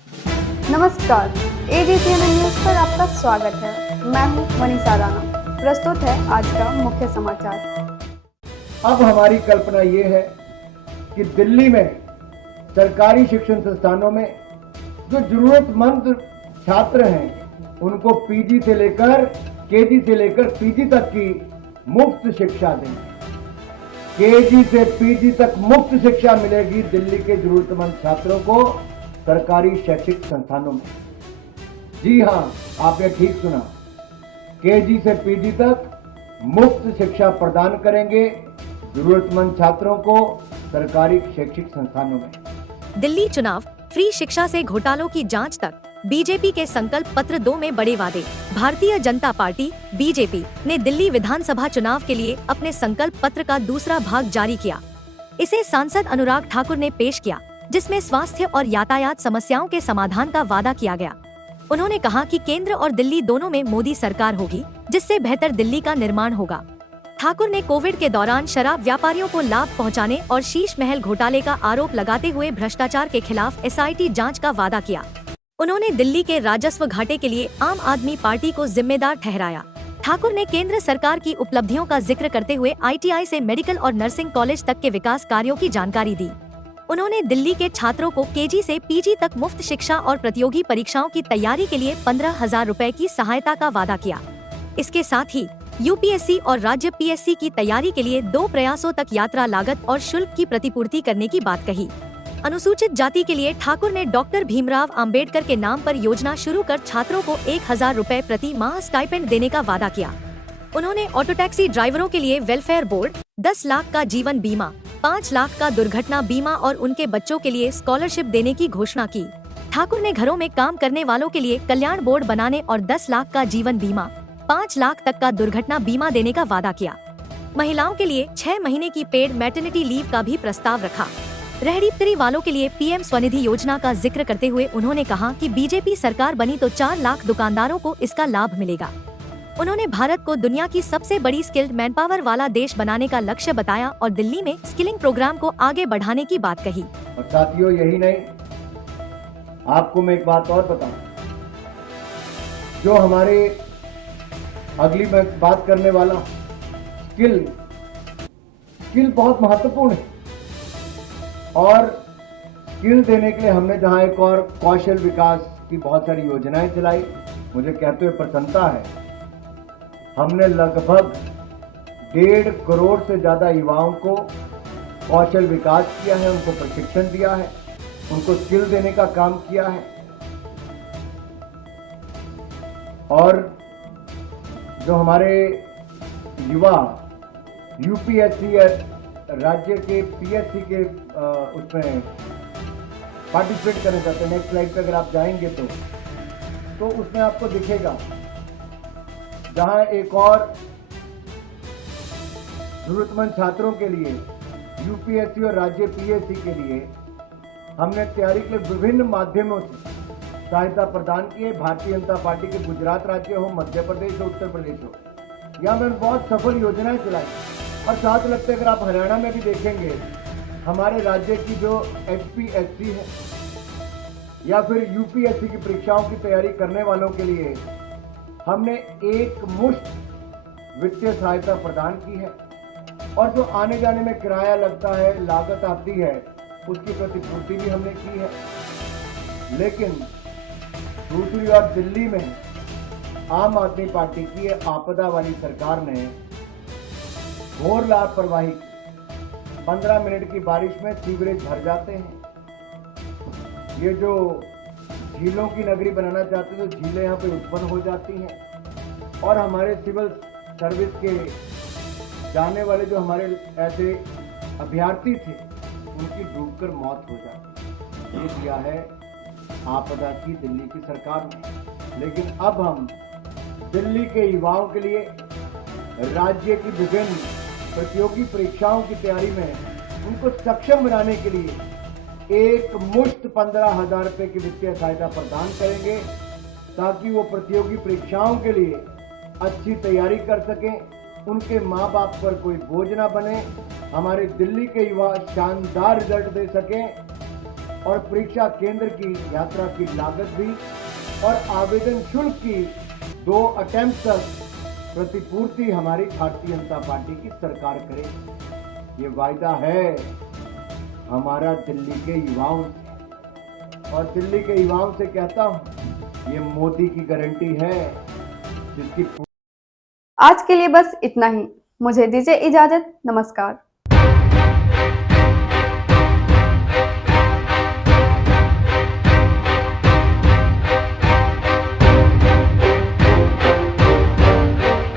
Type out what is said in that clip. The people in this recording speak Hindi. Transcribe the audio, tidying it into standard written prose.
नमस्कार, AGCN न्यूज पर आपका स्वागत है। मैं हूं मनीषा राणा। प्रस्तुत है आज का मुख्य समाचार। अब हमारी कल्पना ये है कि दिल्ली में सरकारी शिक्षण संस्थानों में जो जरूरतमंद छात्र हैं उनको पीजी से लेकर केजी से लेकर पीजी तक की मुफ्त शिक्षा दें। केजी से पीजी तक मुफ्त शिक्षा मिलेगी दिल्ली के जरूरतमंद छात्रों को सरकारी शैक्षिक संस्थानों में। जी हां, आपने ठीक सुना, केजी से पीजी तक मुफ्त शिक्षा प्रदान करेंगे जरूरतमंद छात्रों को सरकारी शैक्षिक संस्थानों में। दिल्ली चुनाव, फ्री शिक्षा से घोटालों की जांच तक, बीजेपी के संकल्प पत्र 2 में बड़े वादे। भारतीय जनता पार्टी बीजेपी ने दिल्ली विधानसभा चुनाव के लिए अपने संकल्प पत्र का दूसरा भाग जारी किया। इसे सांसद अनुराग ठाकुर ने पेश किया, जिसमें स्वास्थ्य और यातायात समस्याओं के समाधान का वादा किया गया। उन्होंने कहा कि केंद्र और दिल्ली दोनों में मोदी सरकार होगी, जिससे बेहतर दिल्ली का निर्माण होगा। ठाकुर ने कोविड के दौरान शराब व्यापारियों को लाभ पहुंचाने और शीश महल घोटाले का आरोप लगाते हुए भ्रष्टाचार के खिलाफ SIT जांच का वादा किया। उन्होंने दिल्ली के राजस्व घाटे के लिए आम आदमी पार्टी को जिम्मेदार ठहराया। ठाकुर ने केंद्र सरकार की उपलब्धियों का जिक्र करते हुए ITI से मेडिकल और नर्सिंग कॉलेज तक के विकास कार्यों की जानकारी दी। उन्होंने दिल्ली के छात्रों को केजी से पीजी तक मुफ्त शिक्षा और प्रतियोगी परीक्षाओं की तैयारी के लिए 15,000 रुपए की सहायता का वादा किया। इसके साथ ही UPSC और राज्य PSC की तैयारी के लिए 2 प्रयासों तक यात्रा लागत और शुल्क की प्रतिपूर्ति करने की बात कही। अनुसूचित जाति के लिए ठाकुर ने डॉक्टर भीमराव अंबेडकर के नाम पर योजना शुरू कर छात्रों को 1,000 रुपए प्रति माह स्टाइपेंड देने का वादा किया। उन्होंने ऑटो टैक्सी ड्राइवरों के लिए वेलफेयर बोर्ड, 10 लाख का जीवन बीमा, 5 लाख का दुर्घटना बीमा और उनके बच्चों के लिए स्कॉलरशिप देने की घोषणा की। ठाकुर ने घरों में काम करने वालों के लिए कल्याण बोर्ड बनाने और 10 लाख का जीवन बीमा, 5 लाख तक का दुर्घटना बीमा देने का वादा किया। महिलाओं के लिए 6 महीने की पेड मैटरनिटी लीव का भी प्रस्ताव रखा। रेहड़ी पटरी वालों के लिए PM स्वनिधि योजना का जिक्र करते हुए उन्होंने कहा कि बीजेपी सरकार बनी तो 4 लाख दुकानदारों को इसका लाभ मिलेगा। उन्होंने भारत को दुनिया की सबसे बड़ी स्किल्ड मैनपावर वाला देश बनाने का लक्ष्य बताया और दिल्ली में स्किलिंग प्रोग्राम को आगे बढ़ाने की बात कही। और साथियों, यही नहीं, आपको मैं एक बात और बताऊं, जो हमारे अगली बात करने वाला स्किल बहुत महत्वपूर्ण है और स्किल देने के लिए हमने जहां एक और कौशल विकास की बहुत सारी योजनाएं चलाई, मुझे कहते हुए प्रसन्नता है। हमने लगभग 1.5 करोड़ से ज्यादा युवाओं को कौशल विकास किया है, उनको प्रशिक्षण दिया है, उनको स्किल देने का काम किया है। और जो हमारे युवा UPSC राज्य के PSC के उसमें पार्टिसिपेट करना चाहते हैं, नेक्स्ट स्लाइड पे अगर आप जाएंगे तो उसमें आपको दिखेगा जहां एक और जरूरतमंद छात्रों के लिए UPSC और राज्य PSC के लिए हमने तैयारी के लिए विभिन्न माध्यमों से सहायता प्रदान की है। भारतीय जनता पार्टी के गुजरात राज्य हो, मध्य प्रदेश हो, उत्तर प्रदेश हो, यहाँ मैंने बहुत सफल योजनाएं चलाई। और साथ लगता है अगर आप हरियाणा में भी देखेंगे, हमारे राज्य की जो HPSC है या फिर UPSC की परीक्षाओं की तैयारी करने वालों के लिए हमने एक मुश्त वित्तीय सहायता प्रदान की है। और जो आने जाने में किराया लगता है, लागत आती है, उसकी प्रतिपूर्ति भी हमने की है। लेकिन दूसरी ओर दिल्ली में आम आदमी पार्टी की आपदा वाली सरकार ने घोर लापरवाही, 15 मिनट की बारिश में सीवरेज भर जाते हैं। ये जो झीलों की नगरी बनाना चाहते थे, झीलें यहाँ पे उत्पन्न हो जाती हैं और हमारे सिविल सर्विस के जाने वाले जो हमारे ऐसे अभ्यर्थी थे, उनकी डूबकर मौत हो जाती। ये दिया है आपदा की दिल्ली की सरकार ने। लेकिन अब हम दिल्ली के युवाओं के लिए राज्य की विभिन्न प्रतियोगी परीक्षाओं की तैयारी में उनको सक्षम बनाने के लिए एक मुश्त 15,000 रुपए की वित्तीय सहायता प्रदान करेंगे, ताकि वो प्रतियोगी परीक्षाओं के लिए अच्छी तैयारी कर सकें, उनके माँ बाप पर कोई बोझ ना बने, हमारे दिल्ली के युवा शानदार रिजल्ट दे सकें और परीक्षा केंद्र की यात्रा की लागत भी और आवेदन शुल्क की 2 अटेम्प्ट तक प्रतिपूर्ति हमारी भारतीय जनता पार्टी की सरकार करे। ये वायदा है हमारा दिल्ली के युवाओं से, और दिल्ली के युवाओं से कहता हूं, ये मोदी की गारंटी है जिसकी आज के लिए बस इतना ही। मुझे दीजिए इजाजत। नमस्कार।